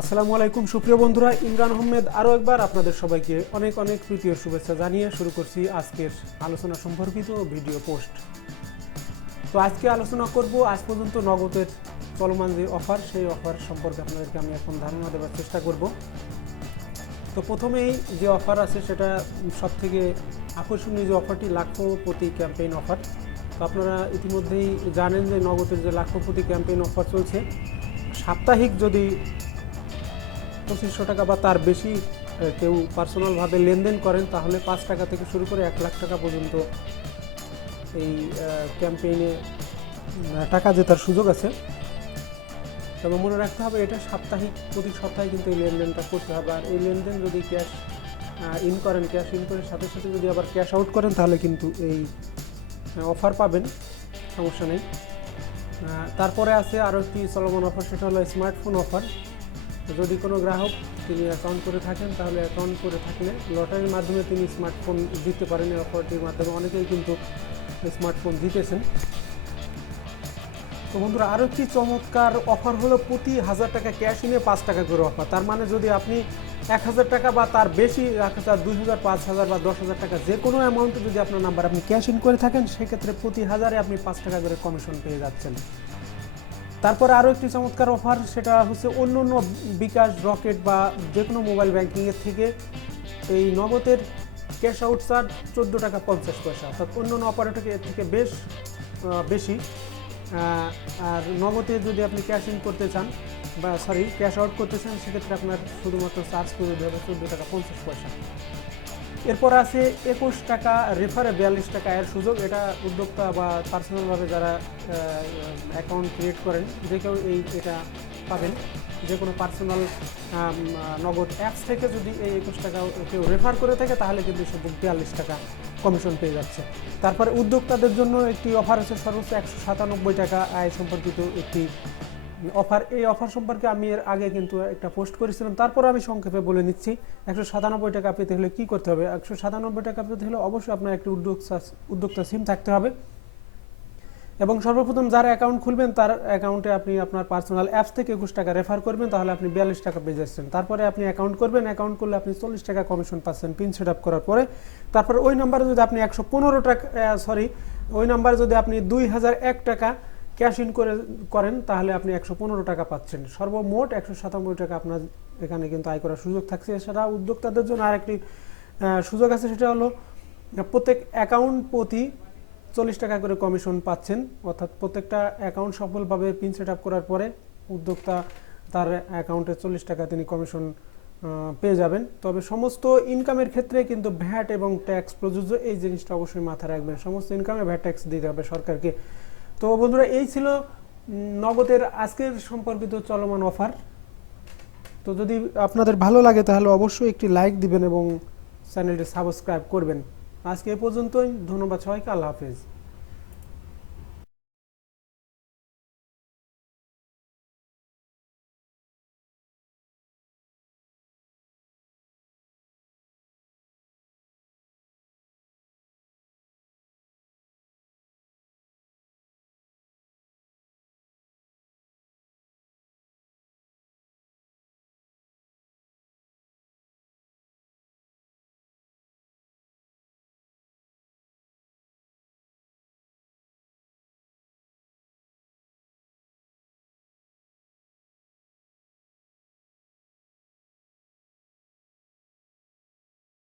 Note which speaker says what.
Speaker 1: আসসালামু আলাইকুম, সুপ্রিয় বন্ধুরা। ইমরান আহমেদ, আরও একবার আপনাদের সবাইকে অনেক অনেক প্রীতীয় শুভেচ্ছা জানিয়ে শুরু করছি আজকের আলোচনা সম্পর্কিত ভিডিও পোস্ট। তো আজকে আলোচনা করব, আজ পর্যন্ত নগদের চলমান যে অফার, সেই অফার সম্পর্কে আপনাদেরকে আমি এখন ধারণা দেওয়ার চেষ্টা করব। তো প্রথমেই যে অফার আছে, সেটা সব থেকে আকর্ষণীয় যে অফারটি, লাখপতি ক্যাম্পেইন অফার। তো আপনারা ইতিমধ্যেই জানেন যে নগদের যে লাখপতি ক্যাম্পেইন অফার চলছে, সাপ্তাহিক যদি পঁচিশশো টাকা বা তার বেশি কেউ পার্সোনালভাবে লেনদেন করেন, তাহলে পাঁচ টাকা থেকে শুরু করে এক লাখ টাকা পর্যন্ত এই ক্যাম্পেইনে টাকা জেতার সুযোগ আছে। তবে মনে রাখতে হবে, এটা সাপ্তাহিক, প্রতি সপ্তাহে কিন্তু এই লেনদেনটা করতে হবে। আর এই লেনদেন যদি ক্যাশ ইন করেন ক্যাশ ইন করে সাথে সাথে যদি আবার ক্যাশ আউট করেন, তাহলে কিন্তু এই অফার পাবেন। সমস্যা নেই। তারপরে আছে আরও একটি চলমান অফার সেটা হলো স্মার্টফোন অফার যদি কোনো গ্রাহক তিনি অ্যাকাউন্ট করে থাকেন, তাহলে অ্যাকাউন্ট করে থাকলে লটারির মাধ্যমে তিনি স্মার্টফোন জিততে পারেন এই অফারটির মাধ্যমে। অনেকেই কিন্তু স্মার্টফোন জিতেছেন তো বন্ধুরা আরও একটি চমৎকার অফার হলো প্রতি হাজার টাকা ক্যাশ ইনে পাঁচ টাকা করে অফার তার মানে যদি আপনি এক হাজার টাকা বা তার বেশি এক হাজার দুই হাজার, পাঁচ হাজার বা দশ হাজার টাকা, যে কোনো অ্যামাউন্টে যদি আপনার নাম্বার আপনি ক্যাশ ইন করে থাকেন, সেক্ষেত্রে প্রতি হাজারে আপনি পাঁচ টাকা করে কমিশন পেয়ে যাচ্ছেন। তারপরে আরও একটি চমৎকার অফার সেটা হচ্ছে অন্য অন্য বিকাশ রকেট বা যে কোনো মোবাইল ব্যাংকিংয়ের থেকে এই নগদের ক্যাশ আউট চার্জ চোদ্দ টাকা পঞ্চাশ পয়সা, অর্থাৎ অন্য অন্য অপারেটর এর থেকে বেশ বেশি। আর নগদে যদি আপনি ক্যাশ ইন করতে চান বা সরি ক্যাশ আউট করতে চান, সেক্ষেত্রে আপনার শুধুমাত্র চার্জ করে দিতে হবে চোদ্দ টাকা পঞ্চাশ পয়সা। এরপর আছে একুশ টাকা রেফারে বিয়াল্লিশ টাকা। এর সুযোগ, এটা উদ্যোক্তা বা পার্সোনালভাবে যারা অ্যাকাউন্ট ক্রিয়েট করেন, যে কেউ এই, এটা পাবেন। যে কোনো পার্সোনাল নগদ অ্যাপস থেকে যদি এই একুশ টাকা কেউ রেফার করে থাকে, তাহলে কিন্তু শুধু বিয়াল্লিশ টাকা কমিশন পেয়ে যাচ্ছে। তারপরে উদ্যোক্তাদের জন্য একটি অফার আছে, সর্বোচ্চ একশো সাতানব্বই টাকা আয় সম্পর্কিত একটি অফার, এই অফার সম্পর্কে আমি এর আগে কিন্তু একটা পোস্ট করেছিলাম। তারপর আমি সংক্ষেপে বলে নিচ্ছি, একশো সাতানব্বই টাকা পেতে হলে কী করতে হবে? একশো সাতানব্বই টাকা পেতে হলে অবশ্যই আপনার একটি উদ্যোক্তা উদ্যোক্তা সিম থাকতে হবে। এবং সর্বপ্রথম যার অ্যাকাউন্ট খুলবেন, তার অ্যাকাউন্টে আপনি আপনার পার্সোনাল অ্যাপস থেকে একুশ টাকা রেফার করবেন, তাহলে আপনি বিয়াল্লিশ টাকা পেয়ে যাচ্ছেন। তারপরে আপনি অ্যাকাউন্ট করবেন অ্যাকাউন্ট করলে আপনি চল্লিশ টাকা কমিশন পাচ্ছেন পিন সেট আপ করার পরে। তারপরে ওই নাম্বারে যদি আপনি একশো পনেরো টাকা সরি ওই নাম্বারে যদি আপনি দুই হাজার এক টাকা ক্যাশ ইন করে, করেন, তাহলে আপনি একশো পনেরো টাকা পাচ্ছেন। সর্বমোট একশো সাতানব্বই টাকা আপনার এখানে কিন্তু আয় করার সুযোগ থাকছে। এছাড়া উদ্যোক্তাদের জন্য আরেকটি সুযোগ আছে, সেটা হলো প্রত্যেক অ্যাকাউন্ট প্রতি চল্লিশ টাকা করে কমিশন পাচ্ছেন। অর্থাৎ প্রত্যেকটা অ্যাকাউন্ট সফলভাবে পিন সেট আপ করার পরে উদ্যোক্তা তার অ্যাকাউন্টে চল্লিশ টাকা তিনি কমিশন পেয়ে যাবেন। তবে সমস্ত ইনকামের ক্ষেত্রে কিন্তু ভ্যাট এবং ট্যাক্স প্রযোজ্য। এই জিনিসটা অবশ্যই মাথায় রাখবেন। সমস্ত ইনকামে ভ্যাট ট্যাক্স দিতে হবে সরকারকে। তো বন্ধুরা, এই ছিল নগদের আজকের সম্পর্কিত চলমান অফার। তো যদি আপনাদের ভালো লাগে, তাহলে অবশ্যই একটি লাইক দিবেন এবং চ্যানেলটি সাবস্ক্রাইব করবেন। আজকে এ পর্যন্তই, ধন্যবাদ সবাইকে, আল্লাহ হাফেজ।